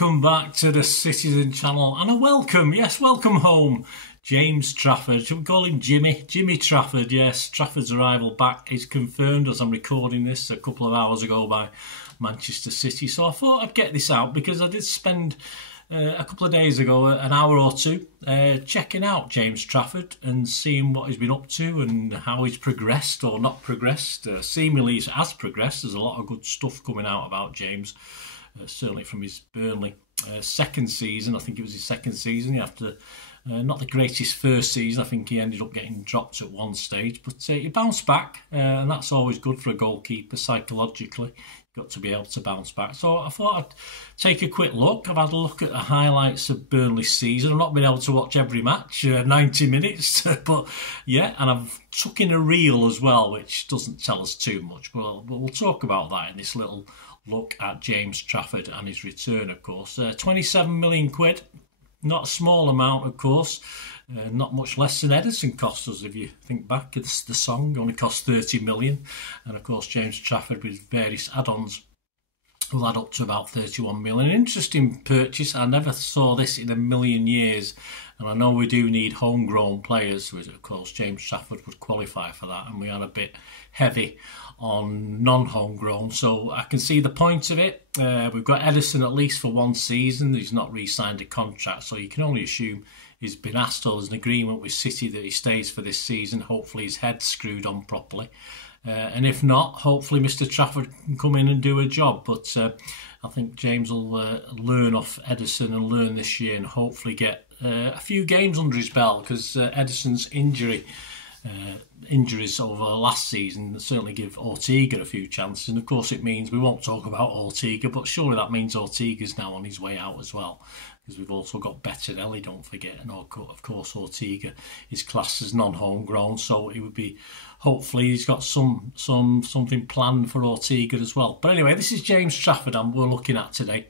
welcome back to the Citizen channel, and a welcome, yes, welcome home, James Trafford. Should we call him Jimmy? Jimmy Trafford, yes. Trafford's arrival back is confirmed as I'm recording this a couple of hours ago by Manchester City. So I thought I'd get this out because I did spend a couple of days ago an hour or two checking out James Trafford and seeing what he's been up to and how he's progressed or not progressed. Seemingly he has progressed. There's a lot of good stuff coming out about James. Certainly from his Burnley second season. I think it was his second season after not the greatest first season. I think he ended up getting dropped at one stage, but he bounced back, and that's always good for a goalkeeper psychologically. You've got to be able to bounce back. So I thought I'd take a quick look. I've had a look at the highlights of Burnley's season. I've not been able to watch every match, 90 minutes, but yeah, and I've took in a reel as well, which doesn't tell us too much, but we'll talk about that in this little look at James Trafford and his return, of course. 27 million quid, not a small amount, of course. Not much less than Ederson cost us, if you think back. It's the song only cost 30 million. And of course, James Trafford with various add-ons will add up to about 31 million. An interesting purchase. I never saw this in a million years. And I know we do need homegrown players, which of course James Trafford would qualify for that. And we are a bit heavy on non-homegrown. So I can see the point of it. We've got Ederson at least for one season. He's not re-signed a contract. So you can only assume he's been asked, or there's an agreement with City that he stays for this season. Hopefully his head's screwed on properly. And if not, hopefully Mr. Trafford can come in and do a job. But I think James will learn off Ederson and learn this year and hopefully get a few games under his belt, because Ederson's injuries over last season certainly give Ortega a few chances. And of course it means we won't talk about Ortega, but surely that means Ortega's now on his way out as well, because we've also got Bettinelli, don't forget, and of course Ortega is classed as non-homegrown, so it would be, hopefully he's got something planned for Ortega as well. But anyway, this is James Trafford and we're looking at today.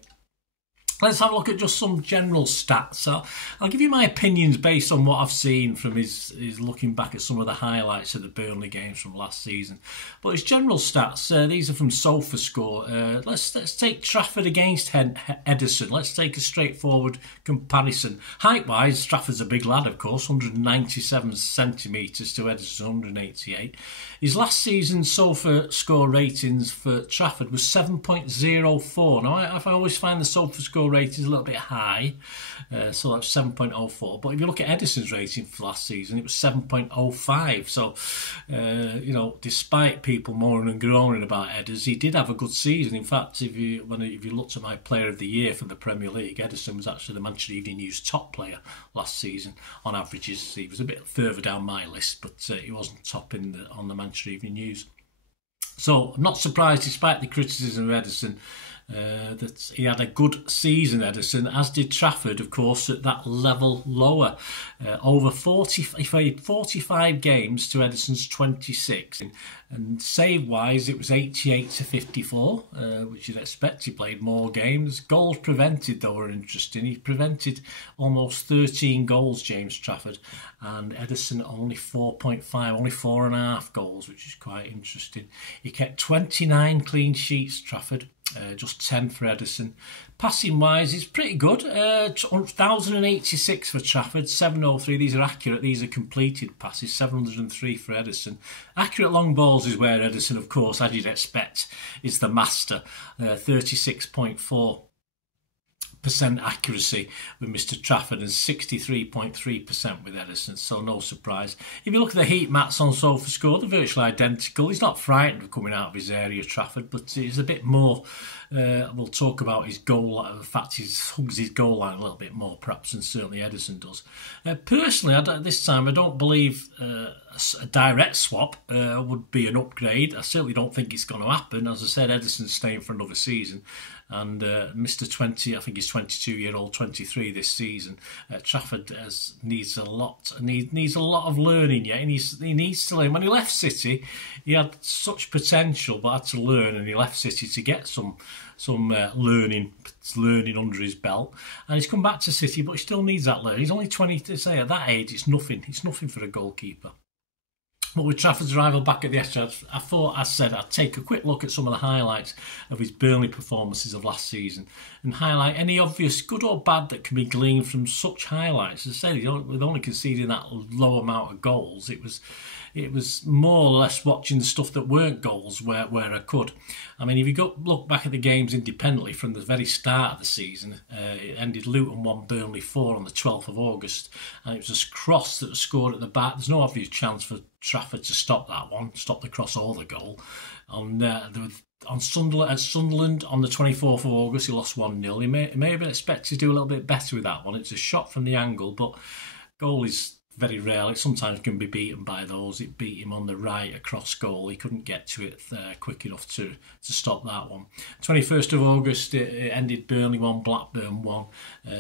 Let's have a look at just some general stats. So I'll give you my opinions based on what I've seen from his looking back at some of the highlights of the Burnley games from last season. But his general stats, these are from SofaScore. Let's take Trafford against Ederson. Let's take a straightforward comparison. Height-wise, Trafford's a big lad, of course, 197 centimetres to Ederson, 188. His last season's SofaScore ratings for Trafford was 7.04. Now, I always find the SofaScore rating is a little bit high, so that's 7.04. But if you look at Ederson's rating for last season, it was 7.05. So, you know, despite people moaning and groaning about Ederson, he did have a good season. In fact, if you looked at my Player of the Year for the Premier League, Ederson was actually the Manchester Evening News top player last season on averages. He was a bit further down my list, but he wasn't top on the Manchester Evening News. So I'm not surprised, despite the criticism of Ederson, that he had a good season, Ederson, as did Trafford, of course, at that level lower. Over 45 games to Ederson's 26. And save-wise, it was 88 to 54, which you'd expect. He played more games. Goals prevented, though, are interesting. He prevented almost 13 goals, James Trafford, and Ederson only 4.5, only 4.5 goals, which is quite interesting. He kept 29 clean sheets, Trafford. Just 10 for Ederson. Passing wise, it's pretty good. 1,086 for Trafford, 703. These are accurate. These are completed passes. 703 for Ederson. Accurate long balls is where Ederson, of course, as you'd expect, is the master. 36.4% accuracy with Mr. Trafford and 63.3% with Ederson, so no surprise. If you look at the heat maps on SofaScore, they're virtually identical. He's not frightened of coming out of his area, Trafford, but he's a bit more. We'll talk about his goal line. The fact he hugs his goal line a little bit more, perhaps, than certainly Ederson does. Personally, this time, I don't believe a direct swap would be an upgrade. I certainly don't think it's going to happen. As I said, Ederson's staying for another season. And Mr. 20, I think he's 22-year-old, 23 this season. Trafford needs a lot of learning yet. He needs to learn. When he left City, he had such potential, but had to learn, and he left City to get some learning under his belt. And he's come back to City, but he still needs that learning. He's only 20. To say at that age, it's nothing. It's nothing for a goalkeeper. But with Trafford's arrival back at the Etihad, I said I'd take a quick look at some of the highlights of his Burnley performances of last season and highlight any obvious good or bad that can be gleaned from such highlights. As I said, with only conceding that low amount of goals, it was more or less watching the stuff that weren't goals where I could. I mean, if you look back at the games independently from the very start of the season, it ended Luton 1, Burnley 4 on the 12th of August, and it was a cross that was scored at the back. There's no obvious chance for Trafford to stop that one, stop the cross or the goal. On Sunderland, at Sunderland on the 24th of August, he lost 1-0. He may have been expected to do a little bit better with that one. It's a shot from the angle, but goal is very rare. It sometimes can be beaten by those. It beat him on the right across goal. He couldn't get to it quick enough to stop that one. 21st of August, it ended Burnley 1, Blackburn 1.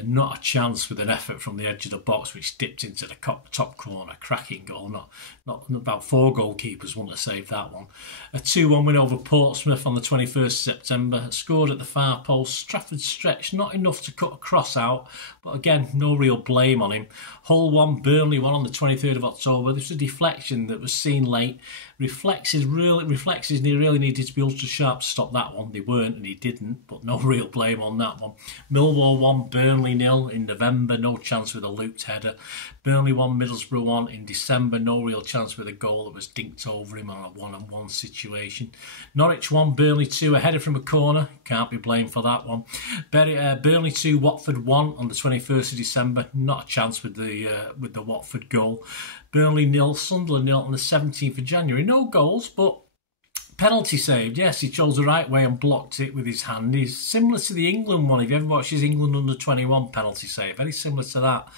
Not a chance with an effort from the edge of the box, which dipped into the top corner. Cracking goal. Not about 4 goalkeepers wouldn't have saved that one. A 2-1 win over Portsmouth on the 21st of September. Scored at the far post. Trafford stretched, not enough to cut a cross out, but again, no real blame on him. Hull 1, Burnley 1 on the 23rd of October. This was a deflection that was seen late. Reflexes and he really needed to be ultra sharp to stop that one. They weren't, and he didn't, but no real blame on that one. Millwall 1, Burnley 0 in November, no chance with a looped header. Burnley 1, Middlesbrough 1 in December, no real chance with a goal that was dinked over him on a one-on-one situation. Norwich 1, Burnley 2, a header from a corner, can't be blamed for that one. Burnley 2, Watford 1 on the 21st of December, not a chance with the Watford goal. Burnley 0, Sunderland 0 on the 17th of January. No goals, but penalty saved. Yes, he chose the right way and blocked it with his hand. He's similar to the England one. If you ever watched his England under-21 penalty save, very similar to that.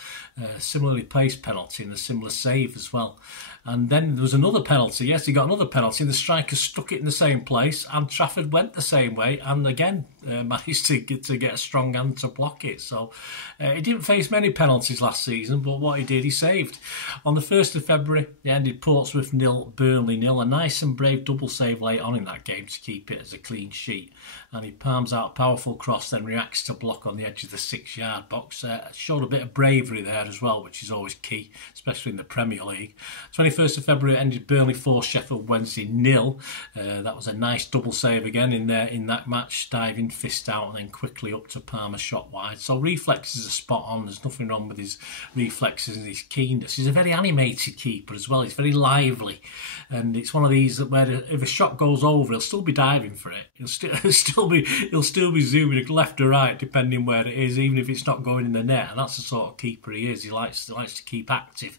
Similarly placed penalty and a similar save as well. And then there was another penalty. Yes, he got another penalty. The striker stuck it in the same place, and Trafford went the same way, and again managed to get a strong hand to block it. So he didn't face many penalties last season, but what he did, he saved. On the 1st of February, he ended Portsmouth 0, Burnley 0. A nice and brave double save late on in that game to keep it as a clean sheet. And he palms out a powerful cross, then reacts to block on the edge of the 6-yard box. Showed a bit of bravery there as well, which is always key, especially in the Premier League. 21st of February ended Burnley 4, Sheffield Wednesday 0. That was a nice double save again in that match, diving fist out and then quickly up to Palmer shot wide. So reflexes are spot on. There's nothing wrong with his reflexes and his keenness. He's a very animated keeper as well. He's very lively, and it's one of these that where if a shot goes over, he'll still be diving for it. He'll still be zooming left or right depending where it is, even if it's not going in the net. And that's the sort of keeper he is. He likes to keep active.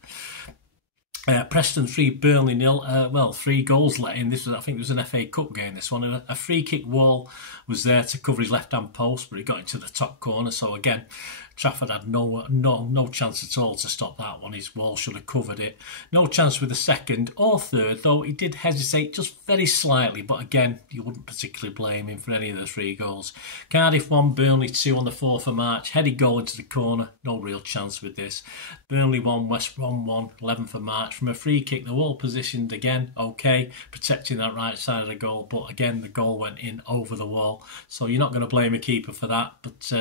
Preston 3, Burnley 0. 3 goals let in. I think it was an FA Cup game, this one. A free kick wall was there to cover his left-hand post, but he got into the top corner. So again, Trafford had no chance at all to stop that one. His wall should have covered it. No chance with the second or third, though he did hesitate just very slightly. But again, you wouldn't particularly blame him for any of the 3 goals. Cardiff 1, Burnley 2 on the 4th of March. Headed goal into the corner. No real chance with this. Burnley 1, West Brom 1, 11th of March. From a free kick, they're well positioned again. Okay, protecting that right side of the goal. But again, the goal went in over the wall. So you're not going to blame a keeper for that. But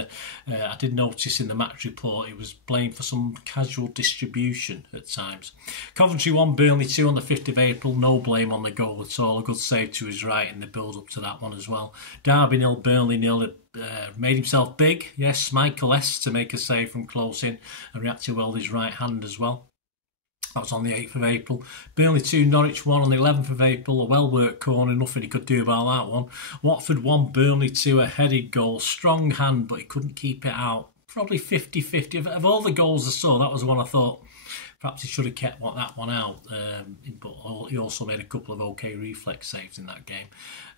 I did notice in the match report it was blamed for some casual distribution at times. Coventry 1, Burnley 2 on the 5th of April. No blame on the goal at all. A good save to his right in the build up to that one as well. Derby 0, Burnley 0. Made himself big. Yes, Michael S to make a save from close in and reacted well with his right hand as well. That was on the 8th of April. Burnley 2, Norwich 1 on the 11th of April. A well-worked corner, nothing he could do about that one. Watford 1, Burnley 2, a headed goal. Strong hand, but he couldn't keep it out. Probably 50-50. Of all the goals I saw, that was the one I thought perhaps he should have kept that one out. But he also made a couple of okay reflex saves in that game.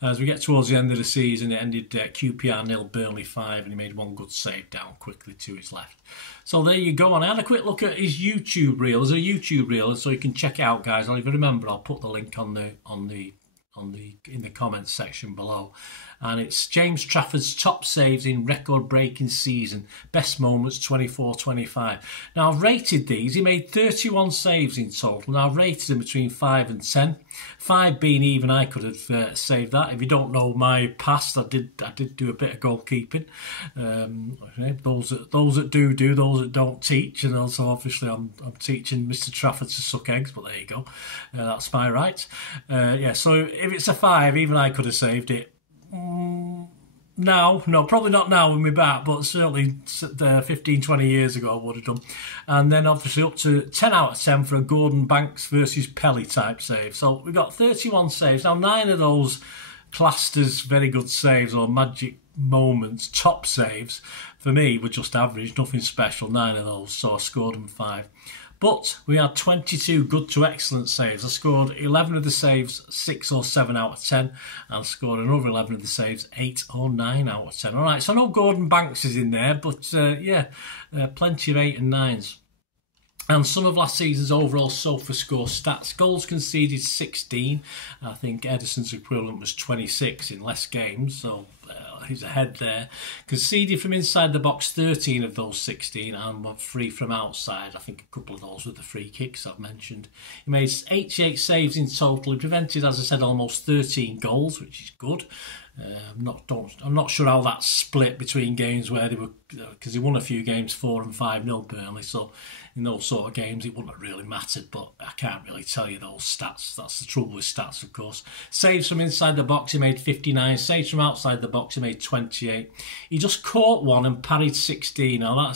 As we get towards the end of the season, it ended QPR 0, Burnley 5, and he made one good save down quickly to his left. So there you go. And I had a quick look at his YouTube reel. There's a YouTube reel, so you can check it out, guys. And if you remember, I'll put the link in the comments section below. and it's James Trafford's top saves in record-breaking season, best moments 24-25. Now I've rated these. He made 31 saves in total. Now I've rated them between 5 and 10. 5 being even, I could have saved that. If you don't know my past, I did do a bit of goalkeeping. Those that do, those that don't teach, and also obviously I'm teaching Mr. Trafford to suck eggs. But there you go, that's my right. Yeah, so if it's a 5, even I could have saved it. Now, no, probably not now with me back, but certainly 15, 20 years ago I would have done. And then obviously up to 10 out of 10 for a Gordon Banks versus Pelly type save. So we've got 31 saves. Now 9 of those classed as very good saves or magic moments, top saves, for me were just average, nothing special, 9 of those, so I scored them 5. But we had 22 good to excellent saves. I scored 11 of the saves, 6 or 7 out of 10, and I scored another 11 of the saves, 8 or 9 out of 10. All right, so no Gordon Banks is in there, but yeah, plenty of 8 and 9s. And some of last season's overall SofaScore stats. Goals conceded 16. I think Ederson's equivalent was 26 in less games, so he's ahead there. Conceded from inside the box 13 of those 16, and 3 from outside. I think a couple of those were the free kicks I've mentioned. He made 88 saves in total. He prevented, as I said, almost 13 goals, which is good. I'm not sure how that's split between games where they were, because he won a few games 4 and 5-0 Burnley, so in those sort of games it wouldn't have really mattered, but I can't really tell you those stats. That's the trouble with stats, of course. Saves from inside the box, he made 59. Saves from outside the box, he made 28. He just caught one and parried 16. Now I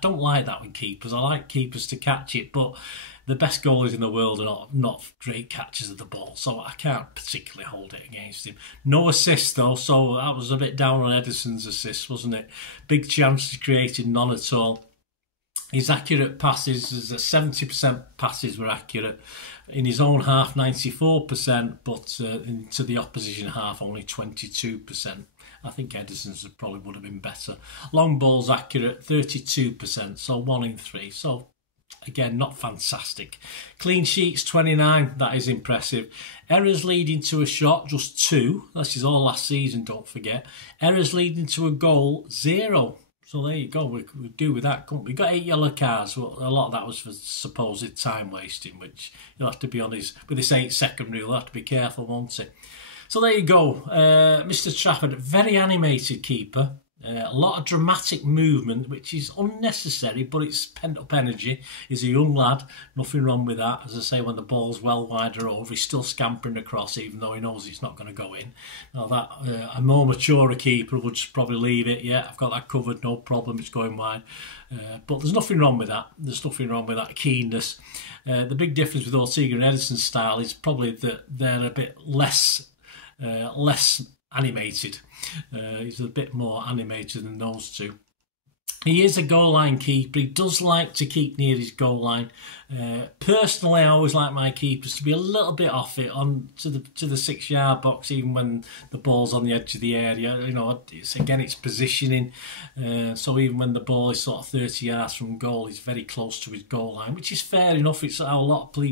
don't like that with keepers. I like keepers to catch it, but the best goalies in the world are not great catchers of the ball, so I can't particularly hold it against him. No assists though, so that was a bit down on Ederson's assists, wasn't it? Big chances created, none at all. His accurate passes, 70% passes were accurate. In his own half, 94%, but into the opposition half, only 22%. I think Ederson's probably would have been better. Long balls accurate, 32%, so 1 in 3. So again, not fantastic. Clean sheets, 29. That is impressive. Errors leading to a shot, just 2. This is all last season, don't forget. Errors leading to a goal, 0. So there you go. We do with that, couldn't we? Got 8 yellow cards. Well, a lot of that was for supposed time wasting, which you'll have to be on with this 8-second rule. You'll have to be careful, won't it? So there you go. Mr. Trafford, very animated keeper. A lot of dramatic movement, which is unnecessary, but it's pent-up energy. He's a young lad, nothing wrong with that. As I say, when the ball's well wider over, he's still scampering across, even though he knows it's not going to go in. Now, that a more mature keeper would just probably leave it. Yeah, I've got that covered, no problem, it's going wide. But there's nothing wrong with that. There's nothing wrong with that keenness. The big difference with Ortega and Ederson's style is probably that they're a bit less animated. He's a bit more animated than those two. He is a goal line keeper. He does like to keep near his goal line. Personally, I always like my keepers to be a little bit off it on to the 6-yard box, even when the ball's on the edge of the area. You know, it's positioning. So even when the ball is sort of 30 yards from goal, he's very close to his goal line, which is fair enough. It's how a lot of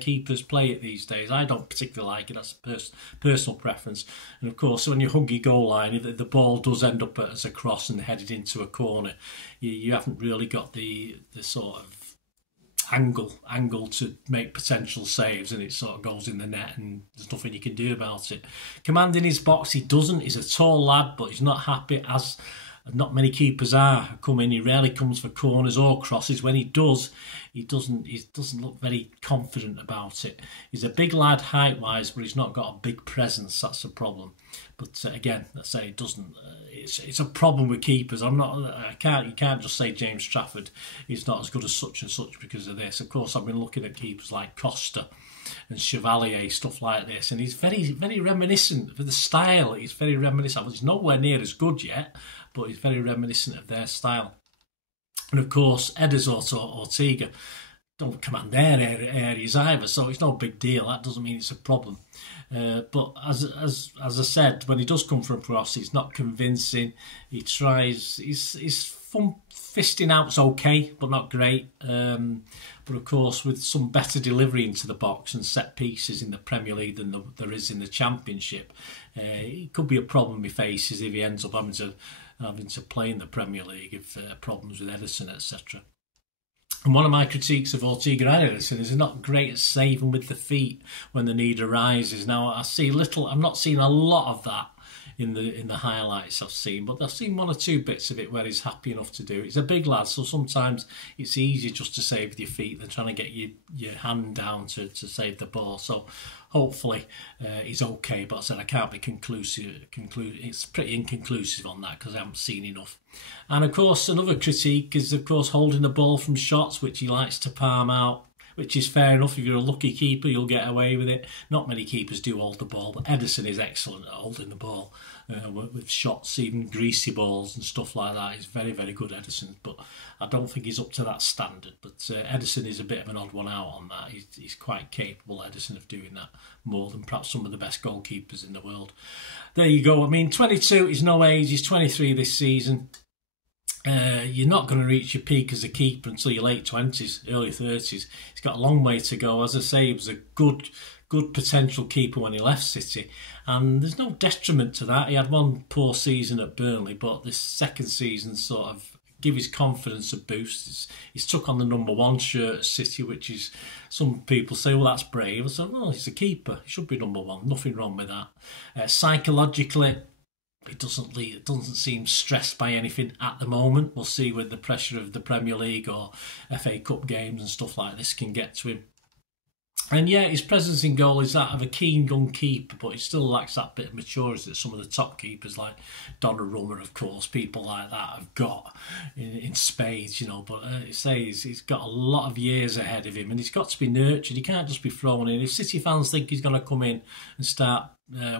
keepers play it these days. I don't particularly like it. That's a personal preference. And of course, when you hug your goal line, if the ball does end up as a cross and headed into a corner, you haven't really got the sort of angle to make potential saves, and it sort of goes in the net and there's nothing you can do about it. Commanding his box, he doesn't. He's a tall lad, but he's not happy, as not many keepers are coming. He rarely comes for corners or crosses. When he does, he doesn't look very confident about it. He's a big lad height-wise, but he's not got a big presence. That's the problem. But again, let's say it doesn't. It's a problem with keepers. You can't just say James Trafford is not as good as such and such because of this. Of course, I've been looking at keepers like Costa and Chevalier, stuff like this, and he's very, very reminiscent for the style. He's very reminiscent. Well, he's nowhere near as good yet, but he's very reminiscent of their style. And of course, Edders or Ortega don't command their areas either, so it's no big deal. That doesn't mean it's a problem. But as I said, when he does come for a cross, it's not convincing. He tries. His fisting out's okay, but not great. But of course, with some better delivery into the box and set pieces in the Premier League than there is in the Championship, it could be a problem he faces if he ends up having to play in the Premier League, if problems with Ederson, etc. And one of my critiques of Ortega and Ederson is he's not great at saving with the feet when the need arises. Now, I'm not seeing a lot of that in the highlights I've seen, but I've seen one or two bits of it where he's happy enough to do it. He's a big lad, so sometimes it's easier just to save with your feet than trying to get your hand down to save the ball. So hopefully he's okay, but I said I can't be conclusive. It's pretty inconclusive on that because I haven't seen enough. And of course, another critique is, of course, holding the ball from shots, which he likes to palm out, which is fair enough. If you're a lucky keeper, you'll get away with it. Not many keepers do hold the ball, but Ederson is excellent at holding the ball with shots, even greasy balls and stuff like that. He's very, very good, Ederson, but I don't think he's up to that standard. But Ederson is a bit of an odd one out on that. He's quite capable, Ederson, of doing that more than perhaps some of the best goalkeepers in the world. There you go. I mean, 22 is no age. He's 23 this season. You're not going to reach your peak as a keeper until your late 20s, early 30s. He's got a long way to go. As I say, he was a good potential keeper when he left City, and there's no detriment to that. He had one poor season at Burnley, but this second season sort of give his confidence a boost. He's took on the #1 shirt at City, which is, some people say, well, that's brave. I said, well, he's a keeper. He should be #1. Nothing wrong with that. Psychologically, it doesn't seem stressed by anything at the moment. We'll see whether the pressure of the Premier League or FA Cup games and stuff like this can get to him. And yeah, his presence in goal is that of a keen gun keeper, but he still lacks that bit of maturity that some of the top keepers like Donnarumma, of course, people like that have got in spades, you know. But he's got a lot of years ahead of him, and he's got to be nurtured. He can't just be thrown in. If City fans think he's going to come in and start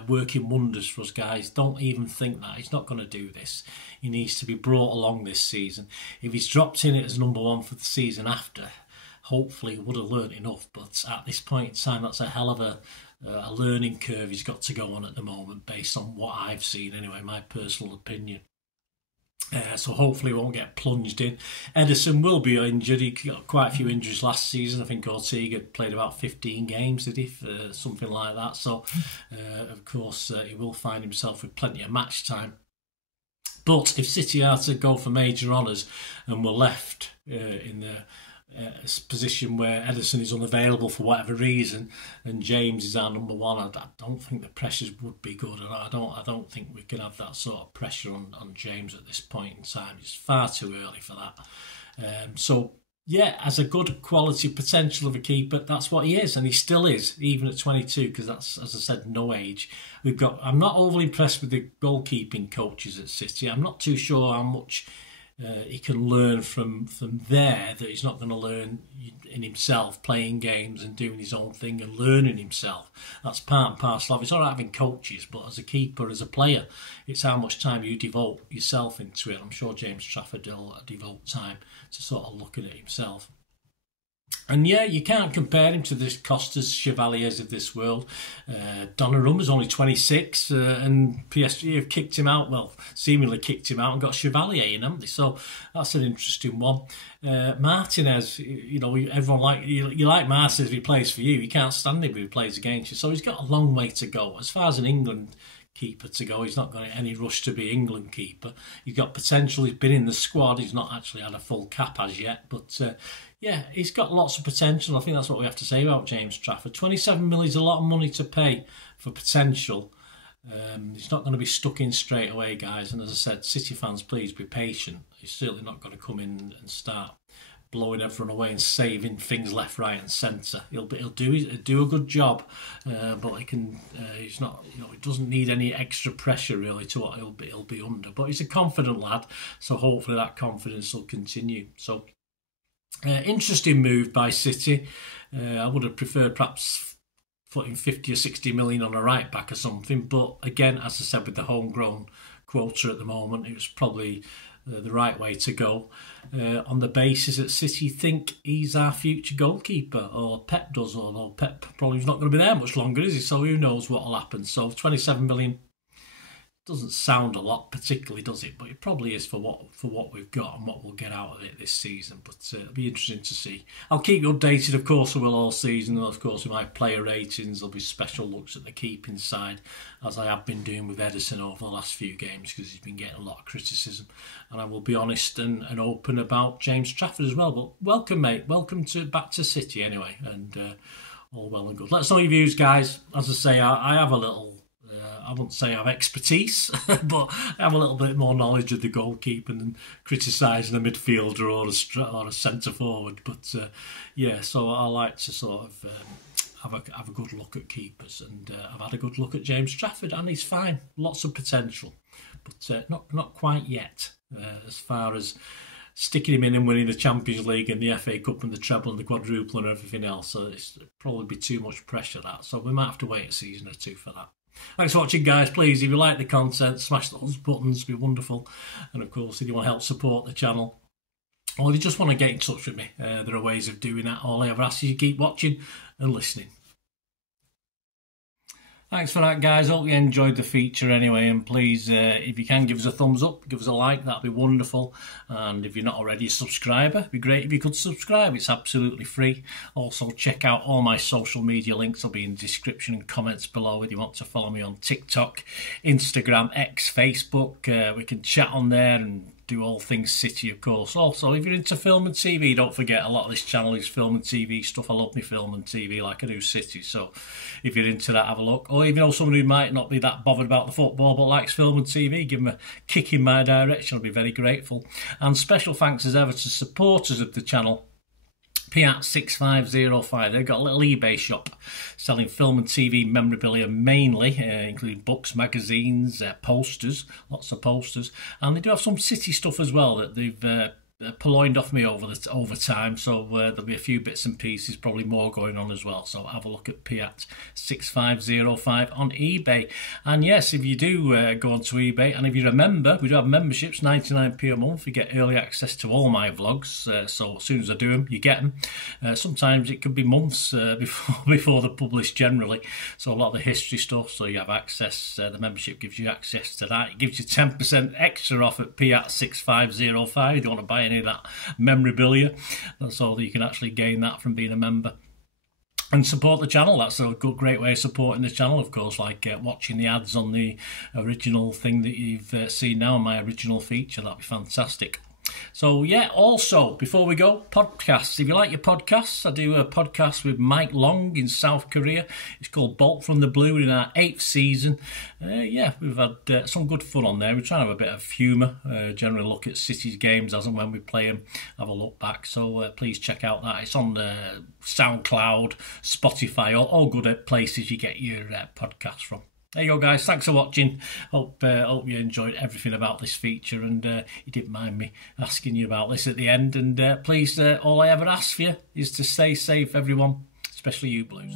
working wonders for us guys, don't even think that. He's not going to do this. He needs to be brought along this season. If he's dropped in it as #1 for the season after, hopefully he would have learnt enough, but at this point in time, that's a hell of a learning curve he's got to go on at the moment, based on what I've seen anyway, my personal opinion. So hopefully he won't get plunged in. Ederson will be injured. He got quite a few injuries last season. I think Ortega played about 15 games, did he? Something like that. So, of course, he will find himself with plenty of match time. But if City are to go for major honours and we're left in the position where Ederson is unavailable for whatever reason and James is our #1, I don't think the pressures would be good. I don't think we can have that sort of pressure on James at this point in time. It's far too early for that. So yeah, as a good quality potential of a keeper, that's what he is, and he still is, even at 22, because that's, as I said, no age. I'm not overly impressed with the goalkeeping coaches at City. I'm not too sure how much he can learn from there that he's not going to learn in himself, playing games and doing his own thing and learning himself. That's part and parcel of it. It's all right having coaches, but as a keeper, as a player, it's how much time you devote yourself into it. I'm sure James Trafford will devote time to sort of looking at himself. And yeah, you can't compare him to the Costas Chevaliers of this world. Donnarumma's only 26, and PSG have kicked him out. Well, seemingly kicked him out and got Chevalier in, haven't they? So that's an interesting one. Martinez, you know, everyone you like Martinez if he plays for you. You can't stand him if he plays against you. So he's got a long way to go. As far as an England keeper to go, he's not got any rush to be England keeper. He's got potential. He's been in the squad. He's not actually had a full cap as yet, but yeah, he's got lots of potential. I think that's what we have to say about James Trafford. 27 million is a lot of money to pay for potential. He's not going to be stuck in straight away, guys. And as I said, City fans, please be patient. He's certainly not going to come in and start blowing everyone away and saving things left, right, and centre. He'll do a good job, but he's not. You know, he doesn't need any extra pressure really to what he'll be under. But he's a confident lad, so hopefully that confidence will continue. So. Interesting move by City. I would have preferred perhaps putting 50 or 60 million on a right back or something, but again, as I said, with the homegrown quota at the moment, it was probably the right way to go, on the basis that City think he's our future goalkeeper, or Pep does, although Pep probably is not going to be there much longer, is he? So who knows what will happen. So 27 million doesn't sound a lot particularly, does it? But it probably is for what we've got and what we'll get out of it this season. But it'll be interesting to see. I'll keep you updated, of course, I will all season. And of course, with my player ratings, there'll be special looks at the keeping side, as I have been doing with Edison over the last few games, because he's been getting a lot of criticism. And I will be honest and open about James Trafford as well. But welcome, mate. Welcome back to City anyway. And all well and good. Let us know your views, guys. As I say, I have a little... I wouldn't say I have expertise, but I have a little bit more knowledge of the goalkeeper than criticising a midfielder or a centre forward. But yeah, so I like to sort of have a good look at keepers, and I've had a good look at James Trafford, and he's fine. Lots of potential, but not quite yet. As far as sticking him in and winning the Champions League and the FA Cup and the treble and the quadruple and everything else, so it's probably be too much pressure, that. So we might have to wait a season or two for that. Thanks for watching, guys. Please, if you like the content, smash those buttons, it'd be wonderful. And of course, if you want to help support the channel, or if you just want to get in touch with me, there are ways of doing that. All I ever ask is you keep watching and listening. Thanks for that, guys. Hope you enjoyed the feature anyway. And please, if you can, give us a thumbs up, give us a like. That'd be wonderful. And if you're not already a subscriber, it'd be great if you could subscribe. It's absolutely free. Also, check out all my social media links. They'll be in the description and comments below if you want to follow me on TikTok, Instagram, X, Facebook. We can chat on there and do all things City, of course. Also, if you're into film and TV, don't forget, a lot of this channel is film and TV stuff. I love me film and TV like I do City. So if you're into that, have a look. Or if you know someone who might not be that bothered about the football but likes film and TV, give them a kick in my direction. I'll be very grateful. And special thanks as ever to supporters of the channel. Piat6505, they've got a little eBay shop selling film and TV memorabilia mainly, including books, magazines, posters, lots of posters, and they do have some City stuff as well that they've purloined off me over time, so there'll be a few bits and pieces, probably more going on as well. So have a look at Piat6505 on eBay. And yes, if you do go onto eBay, and if you're a member, we do have memberships, 99p a month. You get early access to all my vlogs, so as soon as I do them, you get them. Sometimes it could be months before they're published generally, so a lot of the history stuff, so you have access. The membership gives you access to that. It gives you 10% extra off at Piat6505 if you want to buy any of that memorabilia, so that you can actually gain that from being a member and support the channel. That's a great way of supporting the channel, of course, like watching the ads on the original thing that you've seen now, my original feature. That'd be fantastic. So yeah, also, before we go, podcasts. If you like your podcasts, I do a podcast with Mike Long in South Korea. It's called Bolt from the Blue, in our 8th season. Yeah, we've had some good fun on there. We're trying to have a bit of humour, generally look at City's games as and when we play them, have a look back. So please check out that. It's on Soundcloud, Spotify, all good places you get your podcasts from. There you go, guys. Thanks for watching. Hope you enjoyed everything about this feature, and you didn't mind me asking you about this at the end. And please, all I ever ask for you is to stay safe, everyone, especially you Blues.